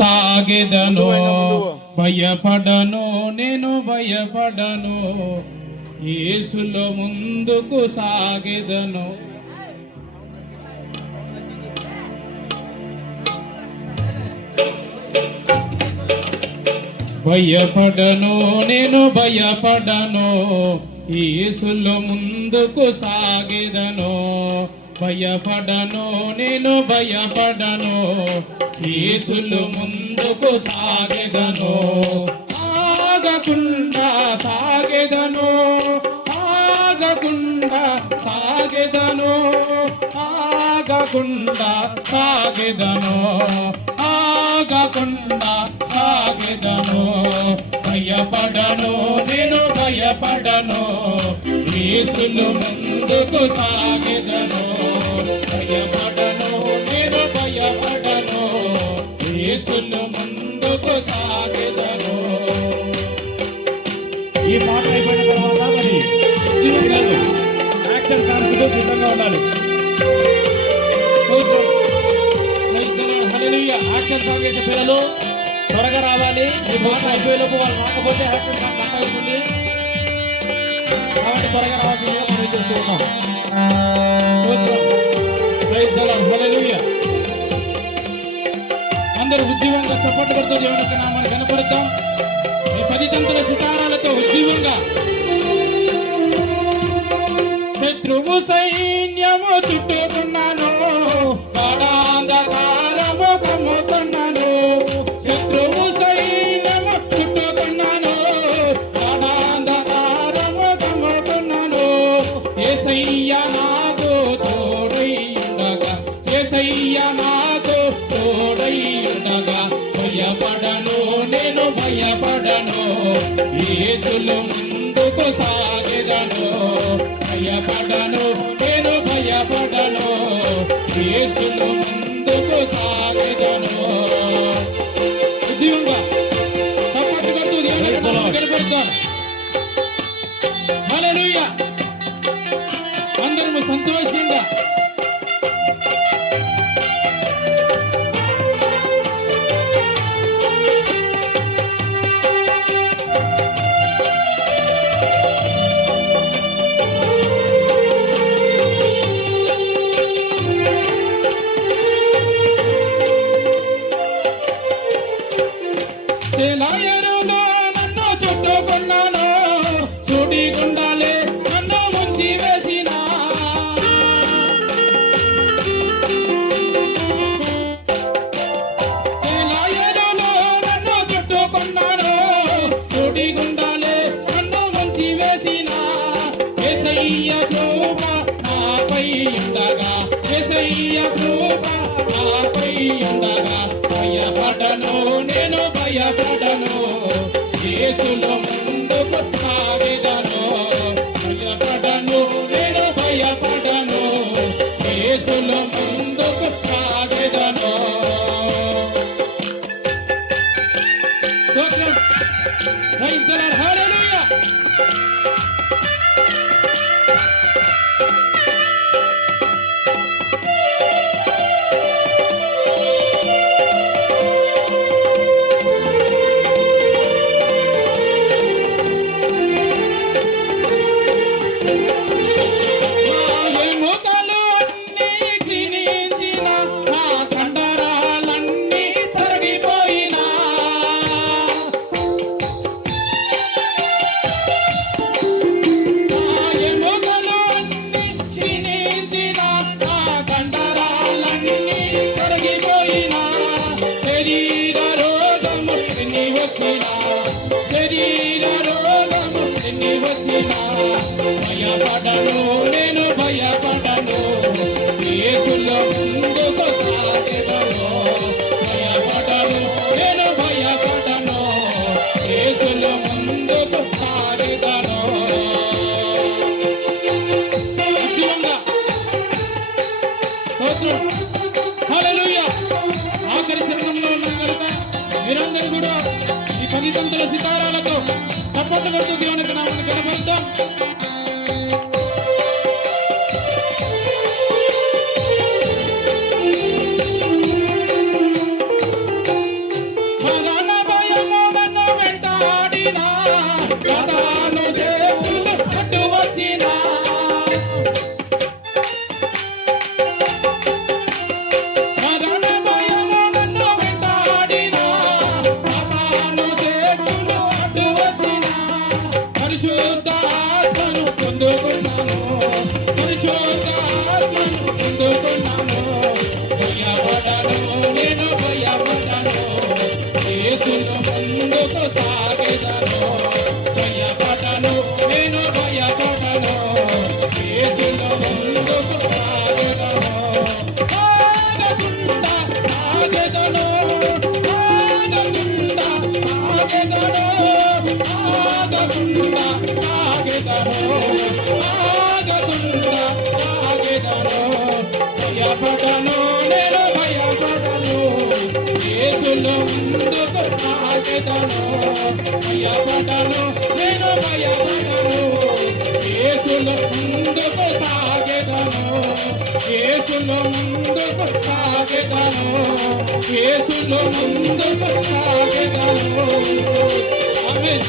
సాగెదను, భయపడను, నేను భయపడను, యేసులో ముందుకు సాగెదను. భయపడను, నేను భయపడను, యేసులో ముందుకు సాగెదను. భయపడను, నేను భయపడను, యేసులో ముందుకు సాగెదను. ఆగకుండా సాగెదను, ఆగకుండా సాగెదను, ఆగకుండా సాగెదను, ఆగకుండా సాగెదను. భయపడను, నేను భయపడను, యేసులో ముందుకు సాగెదను. భయపడను, నేను భయపడను, యేసులో ముందుకు సాగెదను. ఈ పాట అయిపోయిన తర్వాత మరి జీవితాలు యాక్షన్ కాన్సెప్ట్ సిద్ధంగా ఉండాలి. యాక్షన్ సాంగ్ చేసే పిల్లలు త్వరగా రావాలి. ఈ పాట అయిపోయేలోపు వాళ్ళు రాకపోతే యాక్షన్ సాంగ్ కట్ అవుతుంది కాబట్టి త్వరగా రావాల్సిందిగా మనం చేస్తూ ఉన్నాం. అందరూ ఉజ్జీవంగా చప్పట్లు పెడుతూ దేవునికి నామాన్ని కనపడుతాం. ఈ 10 తంతుల సితారాలతో ఉజ్జీవంగా. శత్రువు సైన్యము చుట్టుకున్నాను, గాఢాంధకారము కమ్ముకున్నాను. శత్రువు సైన్యము చుట్టుకున్నాను, గాఢాంధకారము కమ్ముకున్నాను. యేసయ్య నాకు తోడై ఉండగా, యేసయ్య నాకు తోడై ఉండగా. భయపడను, నేను భయపడను, యేసులో ముందుకు సాగెదను. భయపడను, నేను భయపడను, యేసులో ముందుకు సాగెదను. ఉద్యోగంగా చప్పట్లు కొడుతూ దేవునికి కనపడతాను. హల్లెలూయా. అందరూ సంతోషంగా లాయరులో నన్ను చుట్టుకున్నాను, చూడిగుండాలే నన్ను ముంచి వేసిన. లాయరులో నన్ను చుట్టుకున్నాను, చూడిగుండాలే నన్ను ముంచి వేసిన. యేసయ్య కృప నాపై ఉండగా, యేసయ్య కృప నాపై ఉండగా. భయపడను, నేను భయపడను, యేసులో ముందుకు సాగెదను. భయపడను, నేను భయపడను, యేసులో ముందుకు సాగెదను. స్తోత్రం. Praise the lord. హల్లెలూయా. భయపడను, నేను భయపడను, యేసులో ముందుకు సాగెదను. భయపడను, నేను భయపడను, యేసులో ముందుకు సాగెదను. హల్లెలూయా. ఆఖరి చరణంలో ఉన్నాం కనుక మీరందరూ కూడా ఈ 10 తంతుల సితారాలతో చప్పట్లు కొడుతూ దేవునికి నామాన్ని కనపరుద్దాం. యేసులో ముందుకు సాగెదను, భయపడను నేను భయపడను, యేసులో ముందుకు సాగెదను, యేసులో ముందుకు సాగెదను, యేసులో ముందుకు సాగెదను. ఆమేన్.